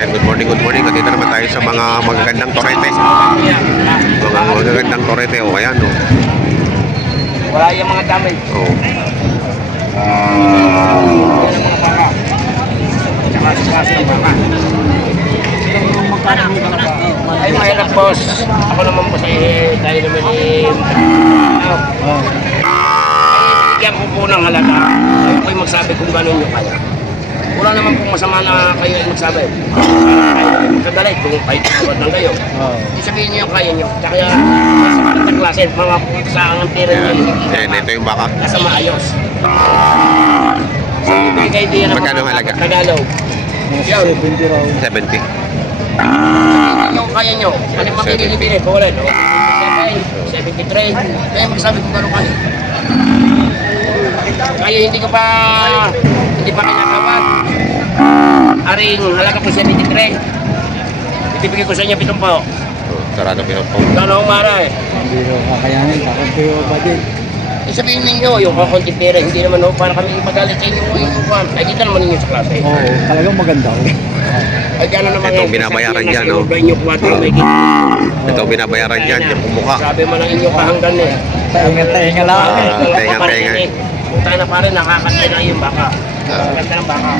And good morning, good morning. Dito naman tayo sa mga magagandang torete. Mga magagandang torete. O, ayan, o. Wala yung mga damay. O. Ay, mahirap, boss. Ako naman po sa tayo naman bigyan ko po ng halaga. Kayo po'y magsabi kung gano'n nyo kaya. Wala naman pong masama na kayo ay magsabi. Kayo magkadalay kung kahit tuwad lang kayo. Isabihin nyo yung kaya nyo. Kaya sa mga klase, mga sa ang pera nyo. Ayan, ito yung baka. Nasa maayos. So, ibigay din yan. Magkano halaga? Tagalog. 70. Yung kaya nyo. Ano yung mapili-pili? Kung wala, no? 73. Kaya magsabi kung gano'n kayo. Kaya hindi pa kinakawan. Aring halaga po 73. Ibibigay ko sa inyo 70. Sarado pinot po. Gano'ng mara eh. Hindi ko kakayanin, kakuntiyo pa din. Sabihin ninyo, yung kakunti pera, hindi naman para kami ipagalit sa inyo yung kwan. Ay, kita naman ninyo sa klase. Oo, talagang maganda. Ay, gano'n naman. Itong binabayaran dyan, no? Ito binabayaran dyan, yung pumuka. Sabi mo ng inyo kahanggan eh. Tainga lang. Tenga. Punta na pa rin, nakakatay na yung baka. Ganda ng baka.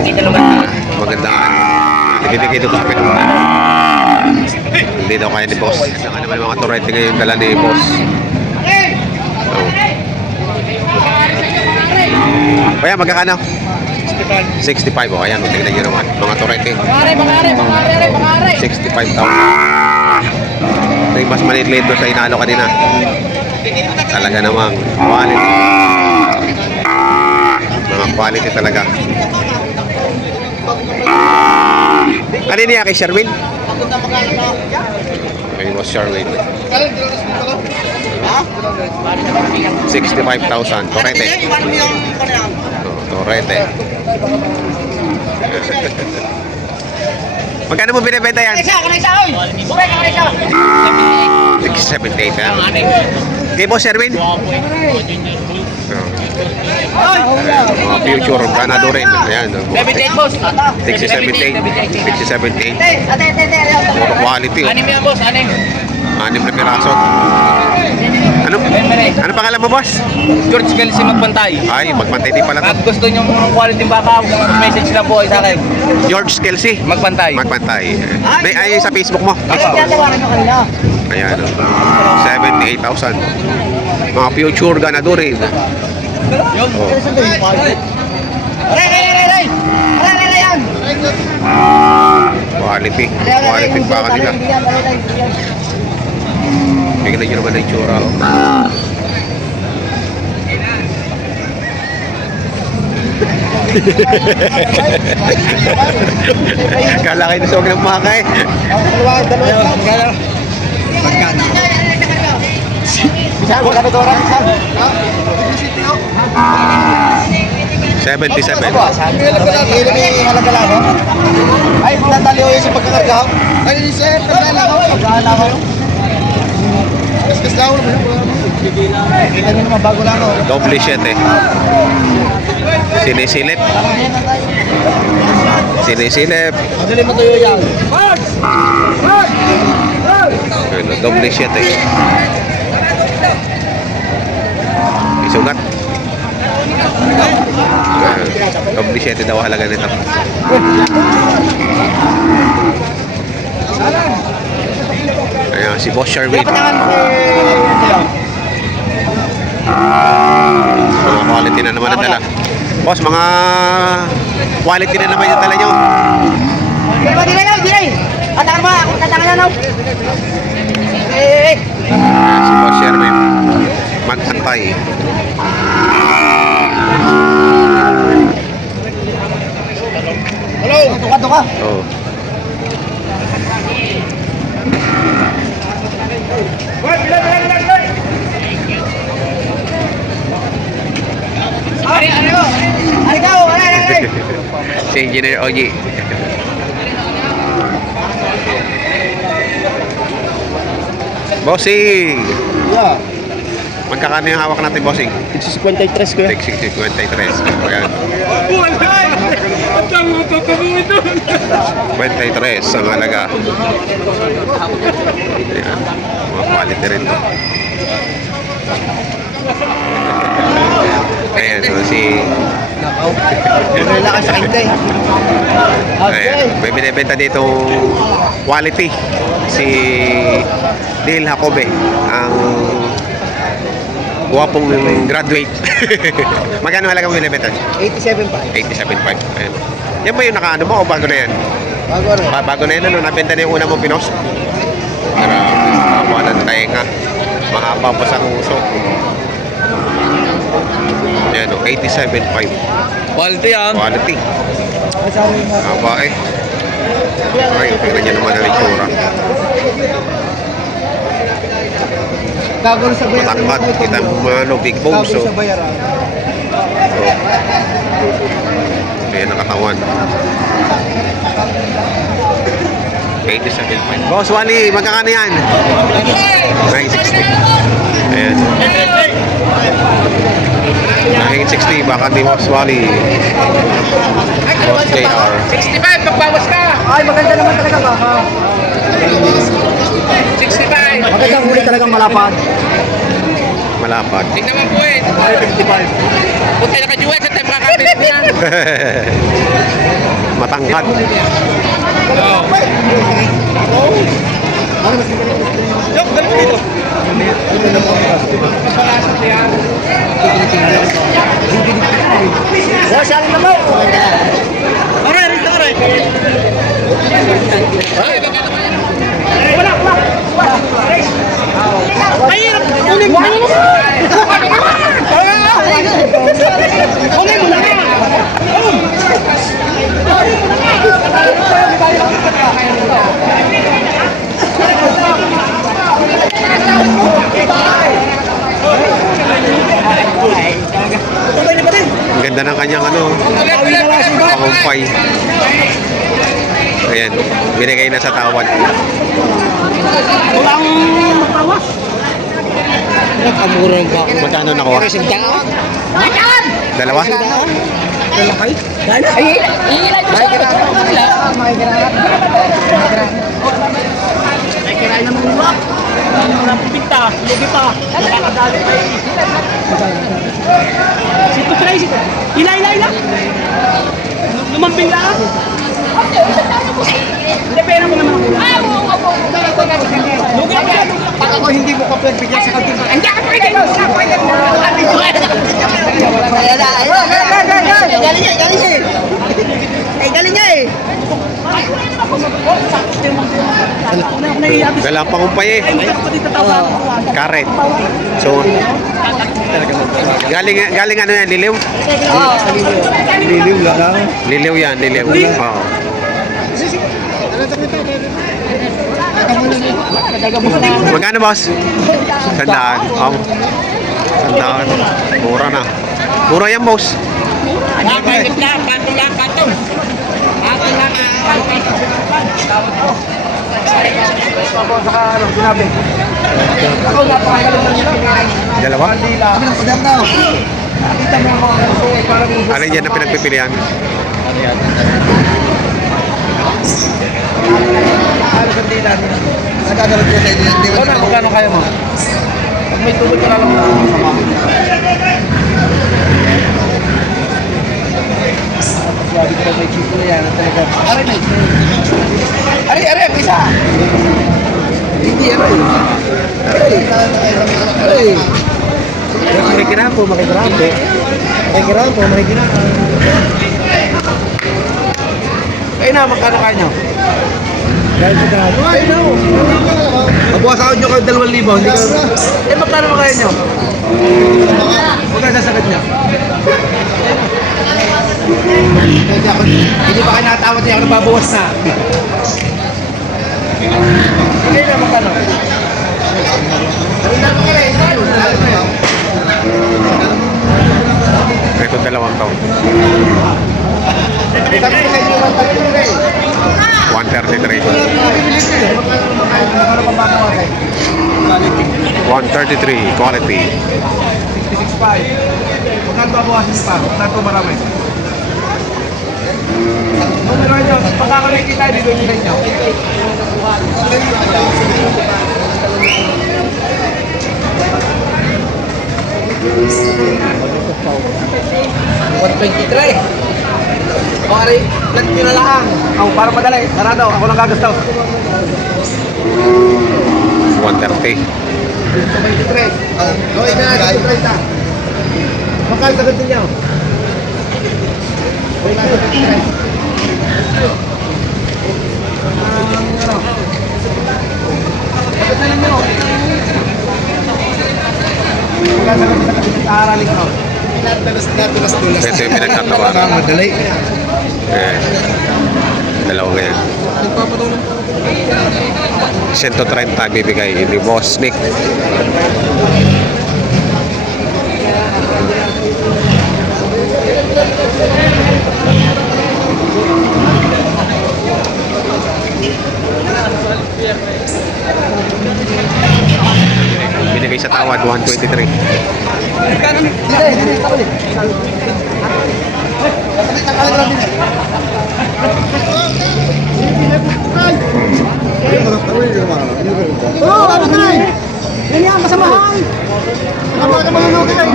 Kita naman. Magandang ano. Nagibigay ito kapit. Hindi daw kaya ni boss. Saka naman mga torete ngayon dala ni boss. So. Kaya magkakano? 65 o. Ayan, tingnan nyo naman. Mga torete. 65,000. Ito yung mas maliit doon sa inalo kanina. Talaga namang quality. Mga quality talaga. Ano niya kay Sherwin? Ayun was Sherwin. 65,000. Torete. Torete. Magkano mo binibenta yan? 678 ha? Kay Boss Sherwin? Mga future ganado rin. Ayan. 678. 678. Puro quality. Anim yan, boss. Anim. 6 na piraso. Ano pangalan mo, boss? George Kelsey Magpantay. Ay, magpantay din pala to. At gusto nyo mga quality baka, message na po sa akin. George Kelsey. Magpantay. Magpantay. Ay, sa Facebook mo. Ayan. 78,000. Mga future ganado rin. Quality. Quality baka nila. Tingnan nyo naman ang itsura. Kala kayo na sa huwag ng makay. Bisago kami to orang. 77. Halaga lang. Ay, tataliw yung sa pagkakarga. Ay, sir, pagkakala ko. Kas daw mo. Kita niyo naman bago lang ako. Double 7. Sinisilip. Sinisilip. Madali mo tuyo yan. Double 7. Isugat. Double 7 daw halaga nito. Ayan, si Boss Sherwin. Mga quality na naman ang dala. Boss, mga quality na naman yung dala nyo. Ayan, si Boss Sherwin. Magpantay. Hello, tuka. Oh. Si Engineer Oji. Bossing! Yeah. Magkakano yung hawak natin, bossing? 53 ko. 653. Ayan. 23 ang halaga. Ayan. Mga quality rin to. Ayan, so si... Wala ka sa akin tayo. Ayan, may binibenta dito quality. Si Neil Jacobe, ang guwapong graduate. Magkano halaga mo binibenta? 87.5. 87.5. Ayan. Yan ba yung nakaano mo o bago na yan? Bago rin. Bago na yan, ano? Nabenta na yung una mong pinost? Grabe, mahaba ng tainga. Mahaba pa sa uso. Yan o, 87.5. Quality yan. Quality. Mahaba eh. Ay, tingnan niya naman ang itsura. Bago rin sa bayaran. Matangkad. Kita mo mga ano, big bones. Bago So, sa bayaran. ayan ang katawan. 87.5. Boss Wally, magkakano yan? 960. Ayan. 960, baka di Boss Wally. Boss JR. 65, magbawas ka! Ay, maganda naman talaga baka. 65! Magandang huli talagang malapad. Malapad. Tingnan mo po eh. 55. Punta naka-duet sa time kakapit mo yan. Matangkad. Joke, galing dito. Wala siya rin naman. Aray, rito, aray. Ay, baka naman. Wala. Ay, ulit mo. Ulit mo na. Ang ganda ng kanyang ano, pakumpay. Ayan, binigay na sa tawad. Walang magtawas. Nakamura yung bako. Magkano nakuha? Dalawa? Lalakay? Ay, kirain naman yung rock. Walang pinta, lugi pa. Nakakadali pa yung sito try, sito. Ila. Lumamping lang. Hindi, pera mo naman ako. Lugi pa. Pag ako hindi mo kapag-bigyan sa kantin. Andiyan ka pwede. Galing niya eh. Dala pang umpay eh. Karet. So, galing ano yan, liliw? Liliw lang. Liliw yan, liliw. Oo. Magkano boss? Sandaan. Oh. Sandaan. Mura na. Mura yan boss. Patong lang. Patong lang. Dalawa? Alin yan ang pinagpipilian? Magkano kaya mo? Pag may tubig ka na lang sama. Sabi ko may chipo na yan talaga. Aray na ito. Aray, isa. Hindi, aray. Makikirapo. Ay na, magkano kaya nyo? Ay no. Mabuwasan nyo kayo 2,000. Hindi ka... Eh, magkano kaya nyo? Magkano sasagot nyo? Hindi pa kayo nakatawad niya ako nababawas na. Hindi na magkano? Ito 2 taon. 133. 133 quality. 66.5. Magkano babawasin pa? Magkano marami? Numero nyo, pagkakalikita tayo dito yung inyo. Pare, lang nyo na lang. Ako, para madali. Sarado, ako lang gagastaw. 130. 23. Gawin na natin 30. Makal sa ganito niyo. Gawin na natin 23. Bakit na lang nyo? Aaralin ko. Natulas-tulas. Ito yung pinagtatawaran. Madali. Dalawa ganyan. Nagpapatulong po. 130 bibigay ni Boss Nick. Binigay sa tawad 123. Hindi, takot eh. Oo, ano ka eh? Yan yan, kasamahan. Ano ka mga nukay?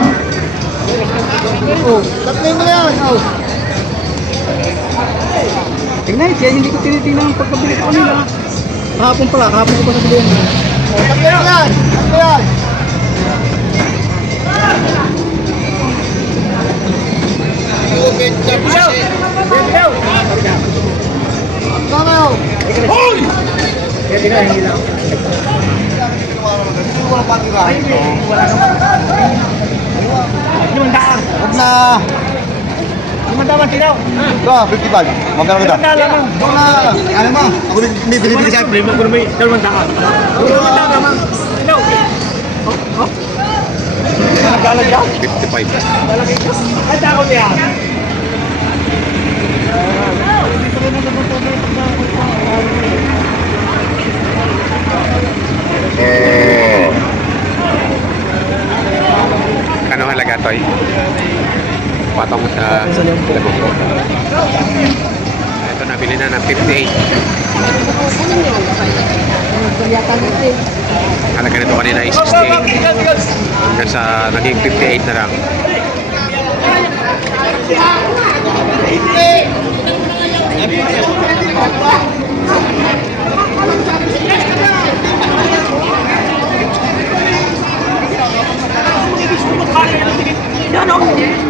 Oo, tatlong mo yan. Tingnan, kaya hindi ko tinitingnan ang pagkabili ko nila. Kahapon ko pa sa bilihan. Tatlo yan, tatlo yan. Hoy! Huwag na. Magandang tinaw. Ito, 55. Magkano kita? Ano mo? Ako may binibigay sa akin. Ako may dalawang daan. Tinaw. Nagalag yan? 55. Ay, takot yan. Ano halaga to? Patong sa lamok ko. Ito nabili na ng 58. Halaga nito kanina ay 68. Hanggang sa naging 58 na lang.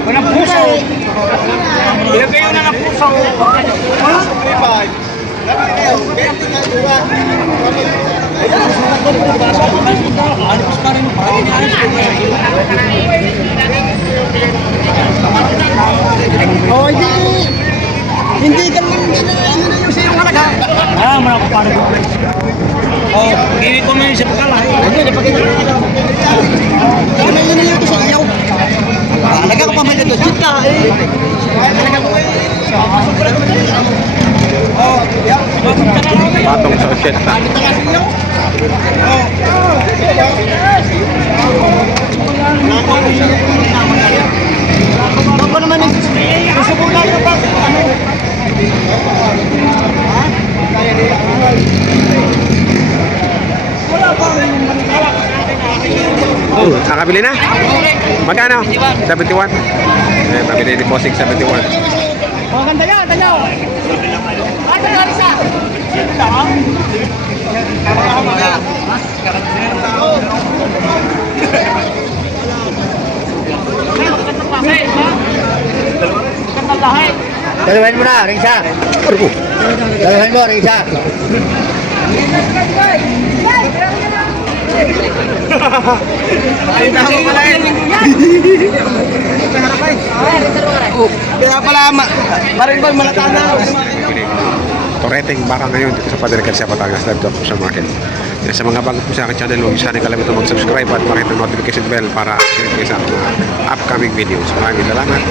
Walang puso. Ilagay yun na ng puso. Oh, hindi ka naman yung sa'yo halaga. Ah, mga kaparo. Oh, hindi ko na yung sa pagkala. Hindi, napakita ko nila. Ano yun yung ito sa iyaw? Halaga ko pa man ito. Chit ka eh. Halaga ko eh. Oh, Patong sa 80. Ako naman eh. Susubulan ko pa. Oh, nakabili na? Magkano? 71. Nabili ni Bossing 71. Oh, ganda yan, ganda. Ay, ganda isa. Dalawain mo na, ring isa. Dalawain mo, ring isa. Kaya pala, marinbal, malatanaw. Toreteng baka ngayon dito sa Padre sa Batangas Livestock sa market. Kaya sa mga bago po sa aking channel, huwag sana kalimutan mag-subscribe at pakita notification bell para update kayo sa upcoming videos. Maraming salamat.